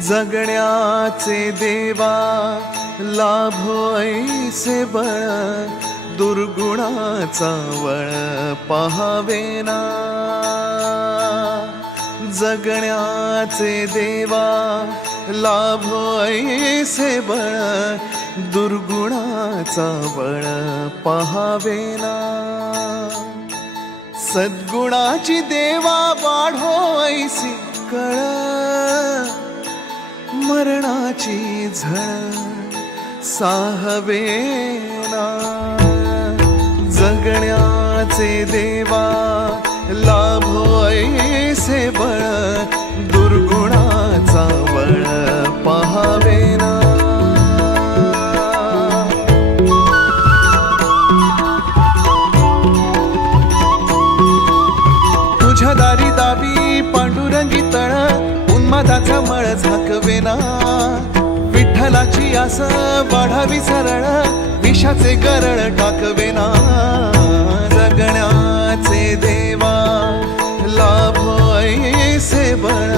जगण्याचे देवा लाभो ऐसे बळ, दुर्गुणाचा वळ पहावेना. जगण्याचे देवा लाभो ऐसे बळ, दुर्गुणाचा बळ पहावेना. सद्गुणाची देवा वाढो ऐसी कळ, मरणाची झळ साहवेना. जगण्याचे देवा लाभो ऐसे बळ, दुर्गुणाचा बळ पहावेना. तुझ्या दारी दावी पांडुरंगी तळ, उन्मादाचा मळ झाकवेना. विठ्ठलाची आस वाढावी सरळ, विषाचे गरळ टाकवेना. जगण्याचे देवा लाभो ऐसे बळ,